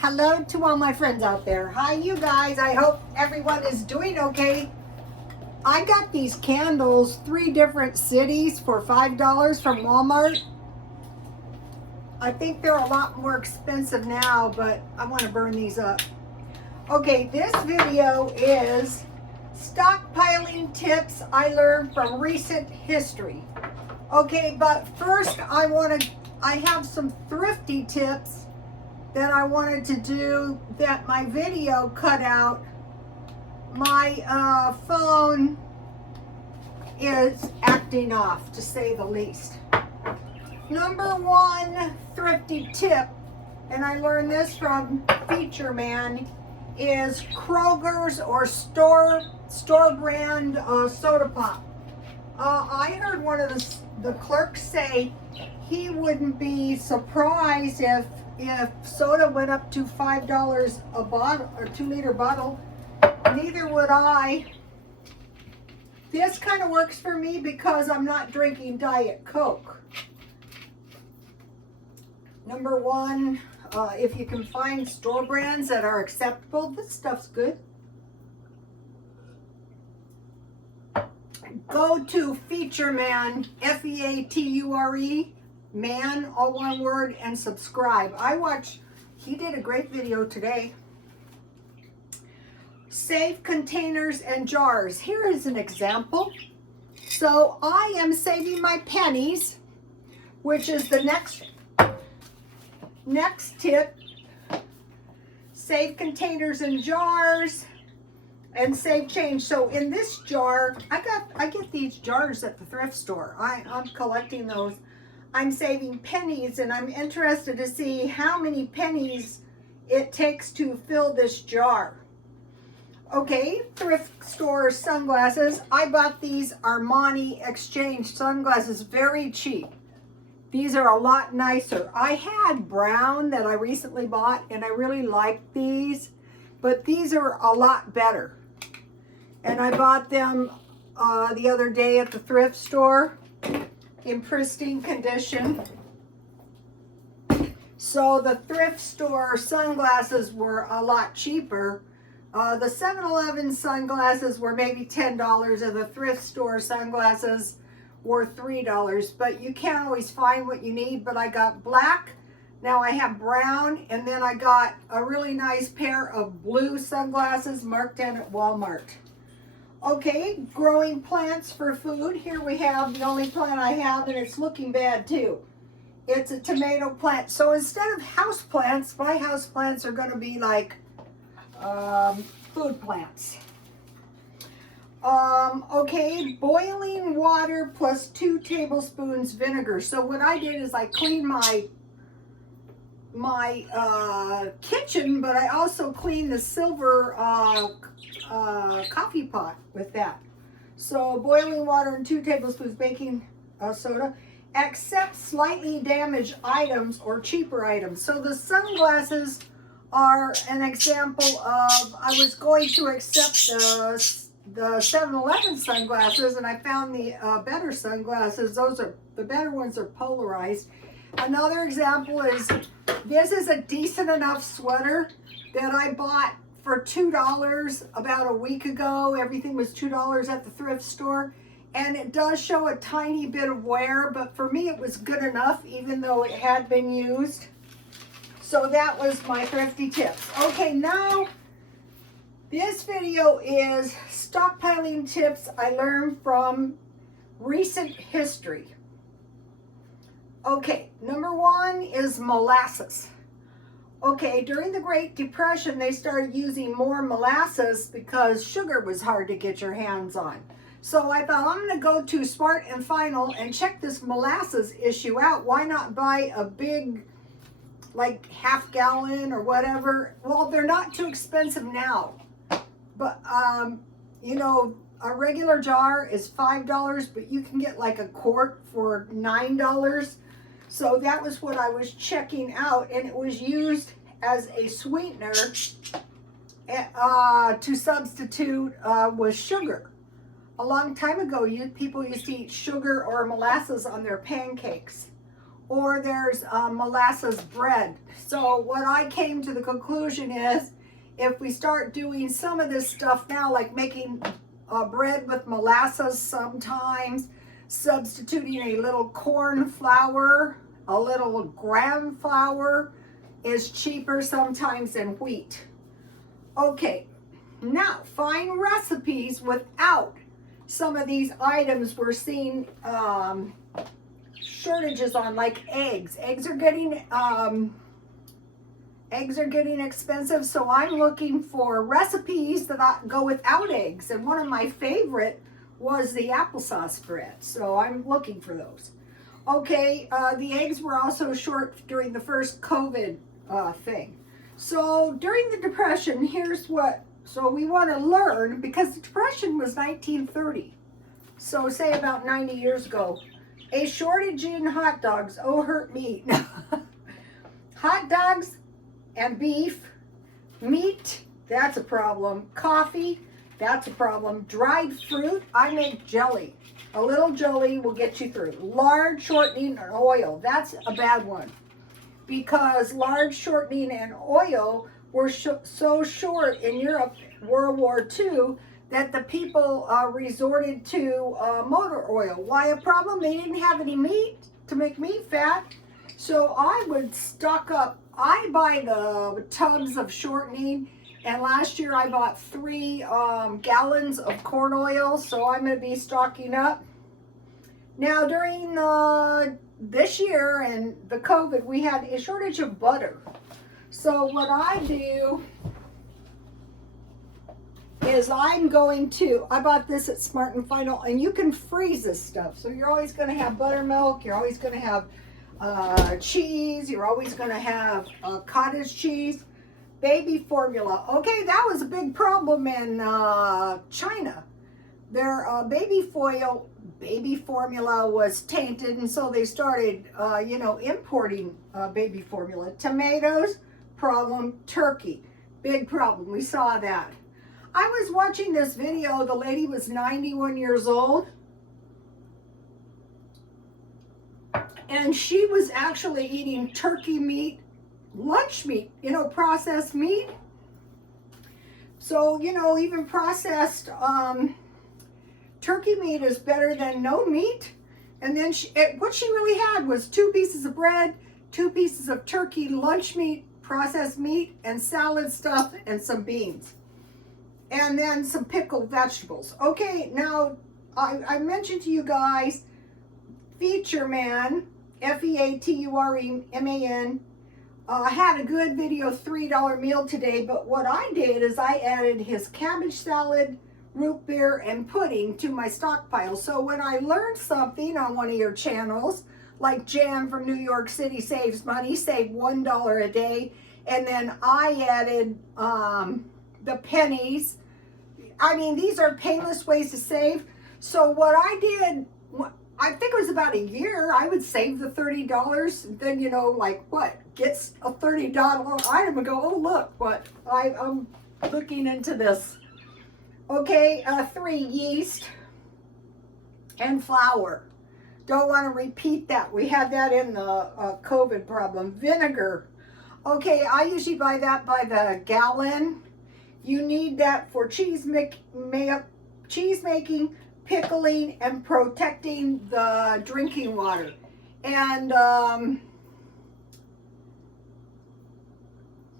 Hello to all my friends out there. Hi, you guys. I hope everyone is doing okay. I got these candles, 3 different cities for $5 from Walmart. I think they're a lot more expensive now, but I want to burn these up. Okay, this video is stockpiling tips I learned from recent history. Okay, but first I have some thrifty tips that I wanted to do that my video cut out. My phone is acting off, to say the least. Number 1 thrifty tip, and I learned this from Feature Man, is Kroger's or store brand soda pop. I heard one of the clerks say he wouldn't be surprised if soda went up to $5 a bottle or 2-liter bottle. Neither would I. This kind of works for me because I'm not drinking Diet Coke. Number 1, if you can find store brands that are acceptable, this stuff's good. Go to Feature Man, Feature, man, all one word, and subscribe. He did a great video today. Save containers and jars. Here is an example. So I am saving my pennies, which is the next tip. Save containers and jars and save change. So in this jar, I get these jars at the thrift store. I'm collecting those. I'm saving pennies, and I'm interested to see how many pennies it takes to fill this jar. Okay, thrift store sunglasses. I bought these Armani Exchange sunglasses, very cheap. These are a lot nicer. I had brown that I recently bought, and I really liked these, but these are a lot better. And I bought them the other day at the thrift store in pristine condition. So the thrift store sunglasses were a lot cheaper. The 7-Eleven sunglasses were maybe $10, and the thrift store sunglasses were $3. But you can't always find what you need. But I got black, now I have brown, and then I got a really nice pair of blue sunglasses marked in at Walmart. Okay, growing plants for food. Here we have the only plant I have, and it's looking bad too. It's a tomato plant. So instead of house plants, my house plants are going to be like food plants. Okay, boiling water plus 2 tablespoons vinegar. So what I did is I cleaned my kitchen, but I also cleaned the silver coffee pot with that. So boiling water and 2 tablespoons baking soda. Accept slightly damaged items or cheaper items. So the sunglasses are an example of, I was going to accept the 7-Eleven sunglasses, and I found the better sunglasses. The better ones are polarized. Another example is, this is a decent enough sweater that I bought for $2 about a week ago. Everything was $2 at the thrift store. And it does show a tiny bit of wear, but for me it was good enough, even though it had been used. So that was my thrifty tips. Okay, now this video is stockpiling tips I learned from recent history. Okay, number 1 is molasses. Okay, during the Great Depression, they started using more molasses because sugar was hard to get your hands on. So I thought, I'm going to go to Smart and Final and check this molasses issue out. Why not buy a big, like, half-gallon or whatever? Well, they're not too expensive now. But, you know, a regular jar is $5, but you can get like a quart for $9. So that was what I was checking out, and it was used as a sweetener to substitute with sugar. A long time ago, people used to eat sugar or molasses on their pancakes. or there's molasses bread. So what I came to the conclusion is, if we start doing some of this stuff now, like making bread with molasses sometimes, substituting a little corn flour, a little gram flour is cheaper sometimes than wheat. Okay, now find recipes without some of these items we're seeing shortages on, like eggs. Eggs are getting expensive, so I'm looking for recipes that go without eggs. And one of my favorite was the applesauce bread, so I'm looking for those. Okay, the eggs were also short during the first COVID thing. So during the Depression, here's what, so we want to learn, because the Depression was 1930. So say about 90 years ago. A shortage in hot dogs, oh hurt meat. Hot dogs and beef, meat, that's a problem. Coffee, that's a problem. Dried fruit, I make jelly. A little jelly will get you through. Lard, shortening, and oil, that's a bad one. Because lard, shortening, and oil were so short in Europe, World War II, that the people resorted to motor oil. Why a problem? They didn't have any meat to make meat fat. So I would stock up. I buy the tubs of shortening, and last year I bought 3 gallons of corn oil, so I'm going to be stocking up. Now during this year and the COVID, we had a shortage of butter. So what I do is I bought this at Smart and Final, and you can freeze this stuff. So you're always going to have buttermilk, you're always going to have cheese, you're always going to have cottage cheese. Baby formula. Okay, that was a big problem in China. Their baby formula was tainted, and so they started, importing baby formula. Tomatoes, problem. Turkey, big problem. We saw that. I was watching this video. The lady was 91 years old, and she was actually eating turkey meat, lunch meat, processed meat. So, even processed turkey meat is better than no meat. And then what she really had was 2 pieces of bread, 2 pieces of turkey lunch meat, processed meat, and salad stuff, and some beans. And then some pickled vegetables. Okay, now I mentioned to you guys, Feature Man, Featureman, had a good video, $3 meal today. But what I did is I added his cabbage salad, root beer, and pudding to my stockpile. So when I learned something on one of your channels, like Jan from New York City saves money, save $1 a day, and then I added the pennies. I mean, these are painless ways to save. So what I did, I think it was about a year, I would save the $30. And then, gets a $30 item and go, oh, look, what I'm looking into this. Okay, 3, yeast and flour. Don't want to repeat that. We had that in the COVID problem. Vinegar. Okay, I usually buy that by the gallon. You need that for cheese making, pickling, and protecting the drinking water. And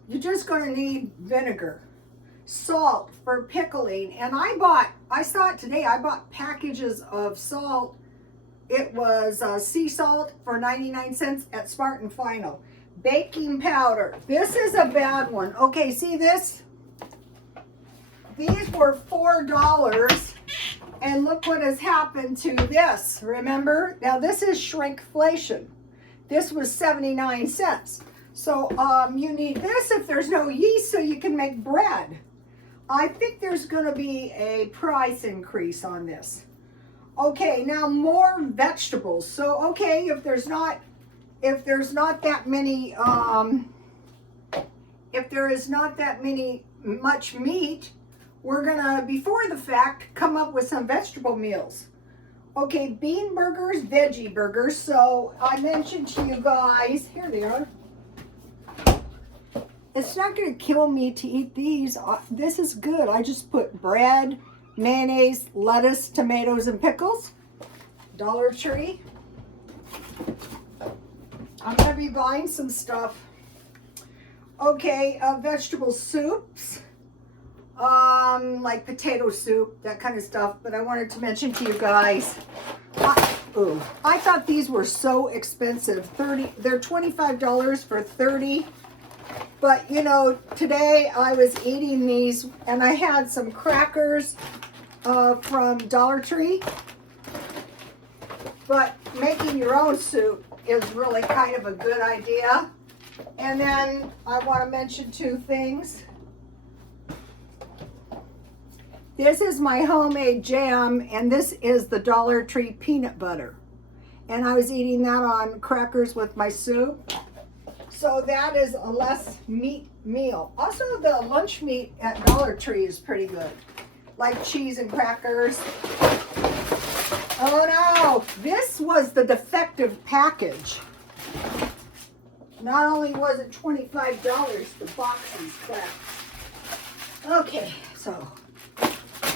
you're just going to need vinegar. Salt for pickling. And I saw it today, I bought packages of salt. It was sea salt for 99 cents at Smart and Final. Baking powder. This is a bad one. Okay, see this? These were $4, and look what has happened to this. Remember? Now this is shrinkflation. This was 79 cents. So you need this if there's no yeast so you can make bread. I think there's going to be a price increase on this. Okay, now more vegetables. So okay, if there's not that many much meat, we're gonna, before the fact, come up with some vegetable meals. Okay, bean burgers, veggie burgers. So I mentioned to you guys, here they are. It's not going to kill me to eat these. This is good. I just put bread, mayonnaise, lettuce, tomatoes, and pickles. Dollar Tree. I'm going to be buying some stuff. Okay, vegetable soups. Like potato soup, that kind of stuff. But I wanted to mention to you guys, I thought these were so expensive. They're $25 for 30. But you know, today I was eating these and I had some crackers from Dollar Tree. But making your own soup is really kind of a good idea. And then I want to mention two things. This is my homemade jam, and this is the Dollar Tree peanut butter. And I was eating that on crackers with my soup. So that is a less meat meal. Also, the lunch meat at Dollar Tree is pretty good. Like cheese and crackers. Oh no, this was the defective package. Not only was it $25, the box is crap. Okay, so,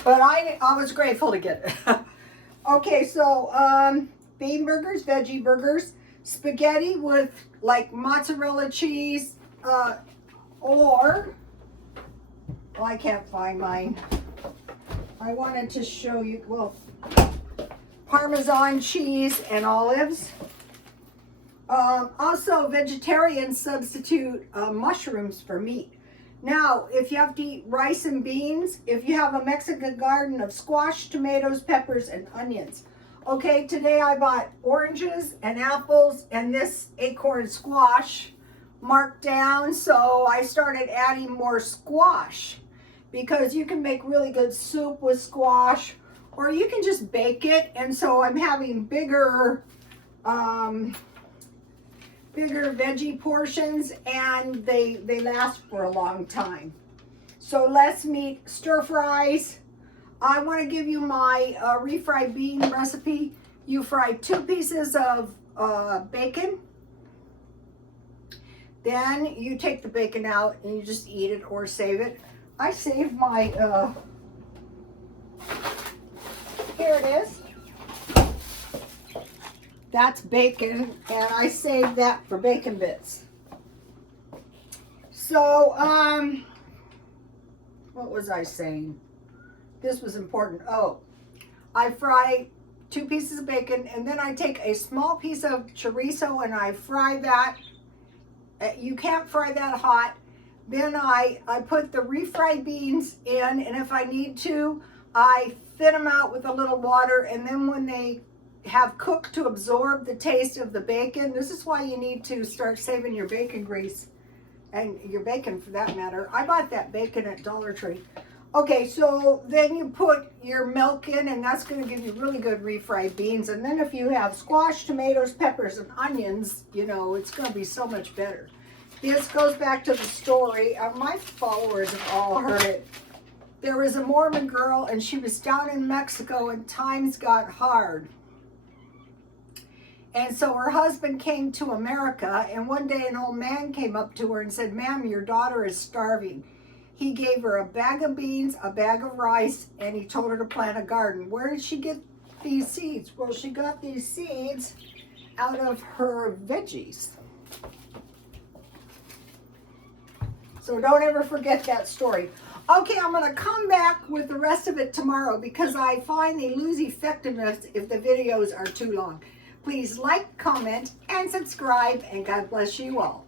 but I was grateful to get it. Okay, so bean burgers, veggie burgers, spaghetti with like mozzarella cheese, or, well, I can't find mine. I wanted to show you, well, Parmesan cheese and olives. Also, vegetarians substitute mushrooms for meat. Now, if you have to eat rice and beans, if you have a Mexican garden of squash, tomatoes, peppers, and onions. Okay, today I bought oranges and apples and this acorn squash marked down, so I started adding more squash because you can make really good soup with squash, or you can just bake it. And so I'm having bigger veggie portions, and they last for a long time. So less meat, stir fries. I want to give you my refried bean recipe. You fry 2 pieces of bacon. Then you take the bacon out and you just eat it or save it. I saved my, here it is. That's bacon, and I saved that for bacon bits. So, what was I saying? This was important. Oh, I fry 2 pieces of bacon, and then I take a small piece of chorizo and I fry that. You can't fry that hot. Then I put the refried beans in, and if I need to, I thin them out with a little water, and then when they have cooked to absorb the taste of the bacon, this is why you need to start saving your bacon grease, and your bacon for that matter. I bought that bacon at Dollar Tree. Okay, so then you put your milk in, and that's going to give you really good refried beans. And then if you have squash, tomatoes, peppers, and onions, you know, it's going to be so much better. This goes back to the story. My followers have all heard it. There was a Mormon girl, and she was down in Mexico, and times got hard. And so her husband came to America, and one day an old man came up to her and said, "Ma'am, your daughter is starving." He gave her a bag of beans, a bag of rice, and he told her to plant a garden. Where did she get these seeds? Well, she got these seeds out of her veggies. So don't ever forget that story. Okay, I'm going to come back with the rest of it tomorrow because I find they lose effectiveness if the videos are too long. Please like, comment, and subscribe, and God bless you all.